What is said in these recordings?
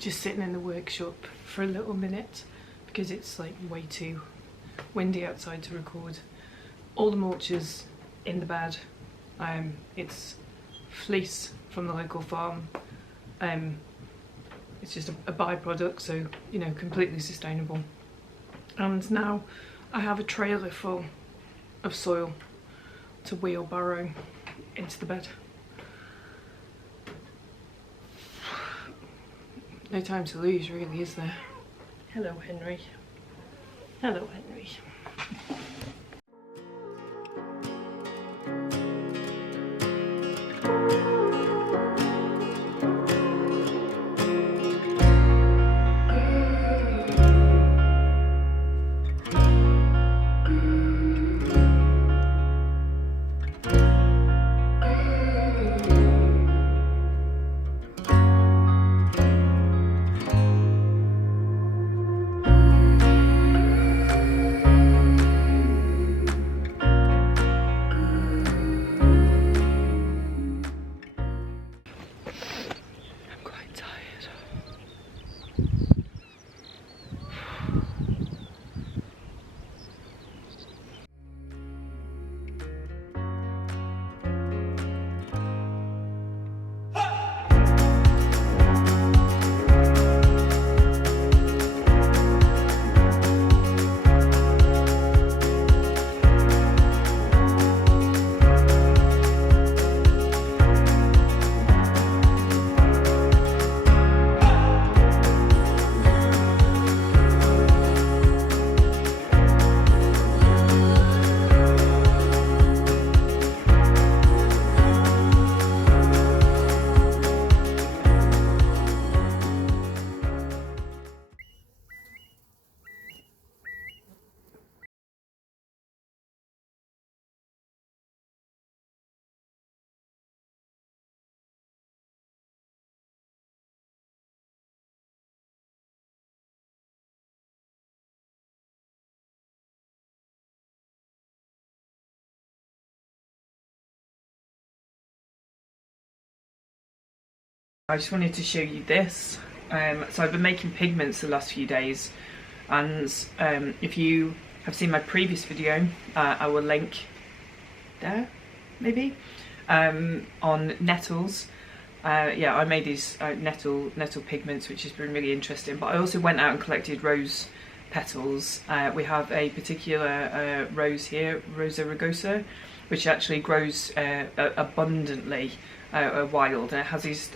just sitting in the workshop for a little minute because it's like way too windy outside to record. All the mulches in the bed. It's fleece from the local farm. It's just a byproduct, so you know, completely sustainable. And now I have a trailer full of soil to wheelbarrow into the bed. No time to lose, really, is there? Hello, Henry. Hello, Henry. I just wanted to show you this. So I've been making pigments the last few days, and if you have seen my previous video, I will link there, maybe, on nettles. Yeah, I made these nettle pigments, which has been really interesting, but I also went out and collected rose petals. We have a particular rose here, Rosa rugosa, which actually grows abundantly wild, and it has these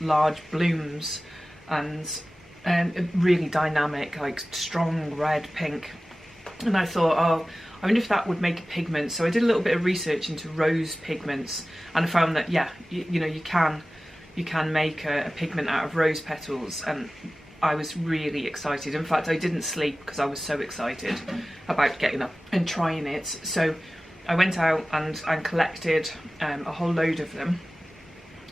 large blooms and really dynamic, like strong red, pink. And I thought, oh, I wonder if that would make a pigment. So I did a little bit of research into rose pigments, and I found that yeah, you know, you can make a pigment out of rose petals, and I was really excited. In fact, I didn't sleep because I was so excited about getting up and trying it. So I went out and collected a whole load of them.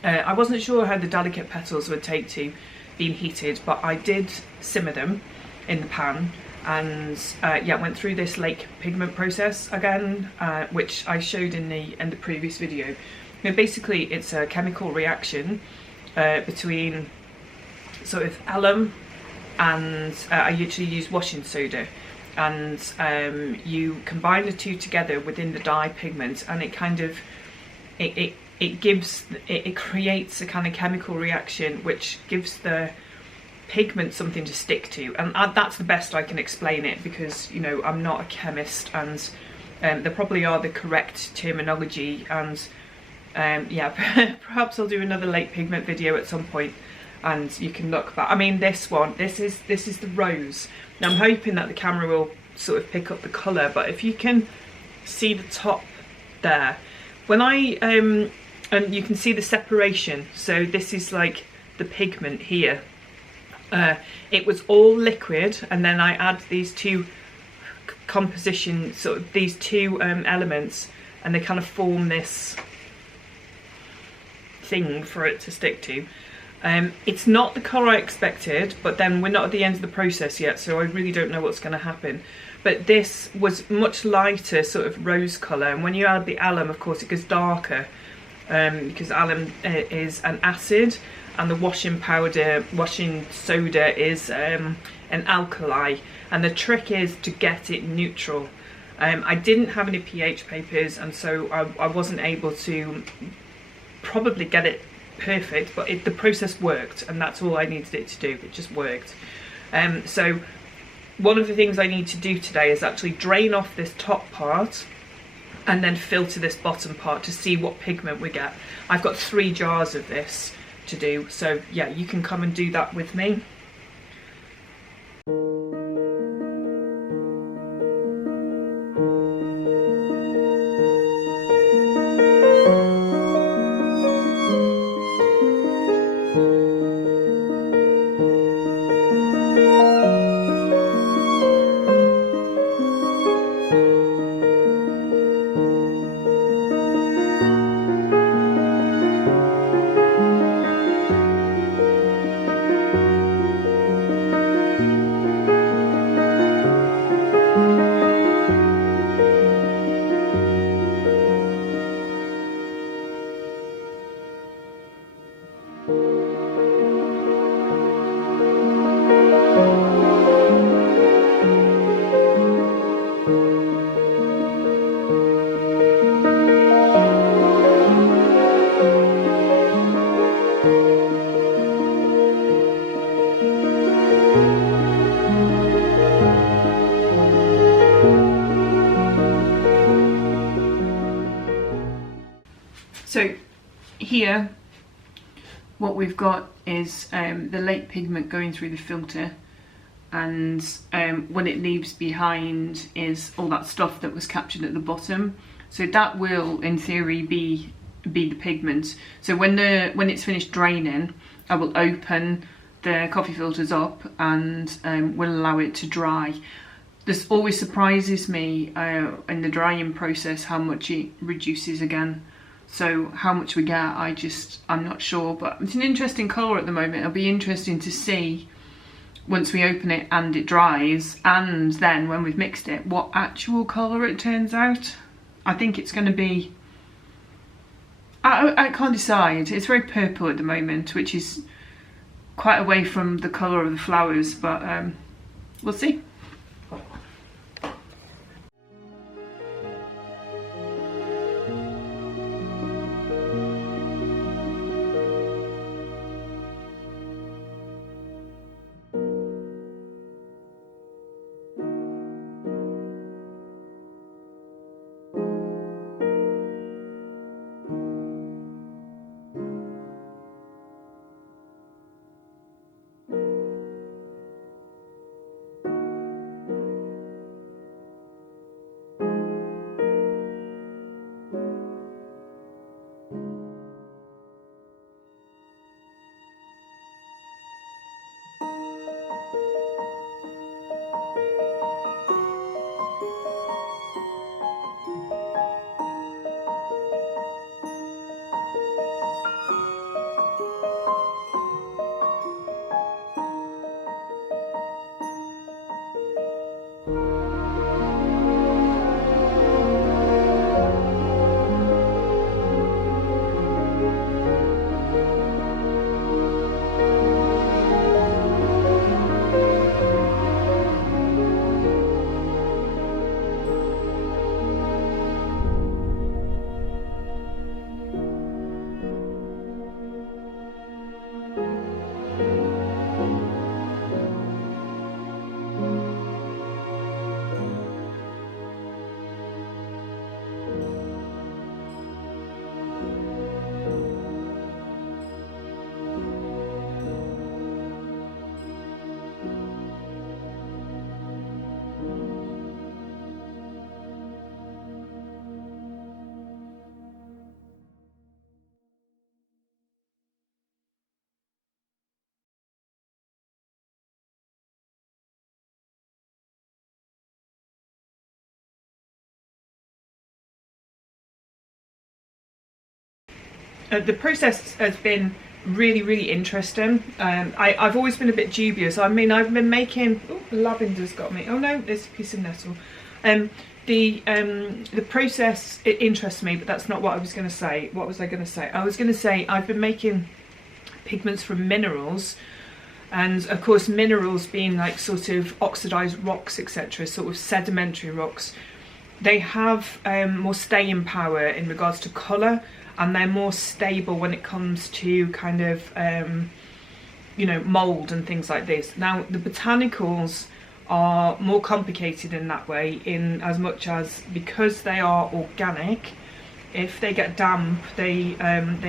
I wasn't sure how the delicate petals would take to being heated, but I did simmer them in the pan, and yeah, went through this lake pigment process again, which I showed in the previous video. You know, basically, it's a chemical reaction between sort of alum and I usually use washing soda, and you combine the two together within the dye pigment, and it kind of it creates a kind of chemical reaction which gives the pigment something to stick to, and that's the best I can explain it, because you know, I'm not a chemist, and there probably are the correct terminology, and yeah, perhaps I'll do another lake pigment video at some point and you can look. But I mean, this is the rose. Now I'm hoping that the camera will sort of pick up the colour, but if you can see the top there, when and you can see the separation, so this is like the pigment here. It was all liquid, and then I add these two composition, sort of these two elements, and they kind of form this thing for it to stick to. It's not the colour I expected, but then we're not at the end of the process yet, so I really don't know what's going to happen. But this was much lighter, sort of rose colour, and when you add the alum, of course, it goes darker. because alum is an acid, and the washing soda is an alkali, and the trick is to get it neutral. I didn't have any pH papers, and so I wasn't able to probably get it perfect, but the process worked, and that's all I needed it to do. It just worked. So one of the things I need to do today is actually drain off this top part and then filter this bottom part to see what pigment we get. I've got 3 jars of this to do, so yeah, you can come and do that with me. So here what we've got is the late pigment going through the filter, and what it leaves behind is all that stuff that was captured at the bottom. So that will in theory be the pigment. So when it's finished draining, I will open the coffee filters up and will allow it to dry. This always surprises me in the drying process how much it reduces again. So how much we get, I'm not sure, but it's an interesting colour at the moment. It'll be interesting to see once we open it and it dries, and then when we've mixed it, what actual colour it turns out. I think it's going to be, I can't decide. It's very purple at the moment, which is quite away from the colour of the flowers, but we'll see. The process has been really interesting. I've always been a bit dubious. I mean, I've been making, oh, lavender's got me. Oh no, there's a piece of nettle. the process, it interests me, but that's not what I was going to say. What was I going to say? I was going to say I've been making pigments from minerals, and of course minerals being like sort of oxidized rocks, etc., sort of sedimentary rocks, they have more staying power in regards to colour, and they're more stable when it comes to kind of you know, mould and things like this. Now the botanicals are more complicated in that way, in as much as, because they are organic, if they get damp, they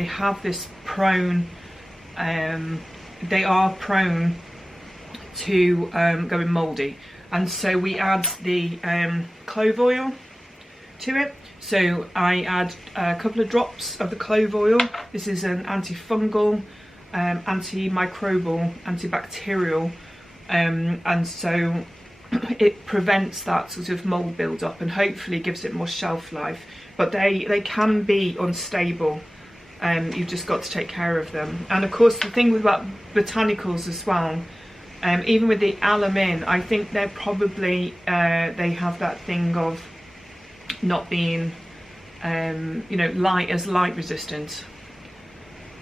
have this prone, they are prone to going mouldy, and so we add the clove oil to it. So I add a couple of drops of the clove oil. This is an antifungal, antimicrobial, antibacterial, and so it prevents that sort of mould build up and hopefully gives it more shelf life. But they can be unstable, you've just got to take care of them. And of course the thing about botanicals as well, even with the alum, I think they're probably they have that thing of not being you know, light resistant.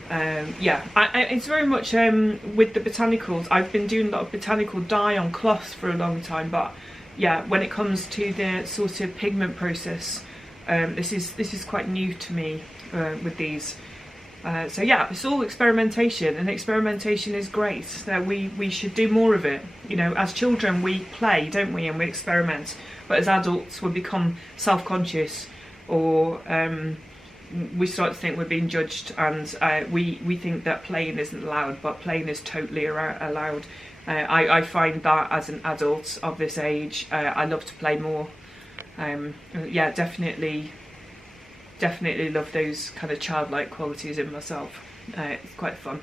Yeah, it's very much with the botanicals. I've been doing a lot of botanical dye on cloths for a long time, but yeah, when it comes to the sort of pigment process, this is quite new to me with these. So yeah, it's all experimentation, and experimentation is great. We should do more of it. You know, as children we play, don't we, and we experiment, but as adults we become self-conscious, or we start to think we're being judged, and we think that playing isn't allowed, but playing is totally allowed. I find that as an adult of this age, I love to play more. Yeah, definitely love those kind of childlike qualities in myself. It's quite fun.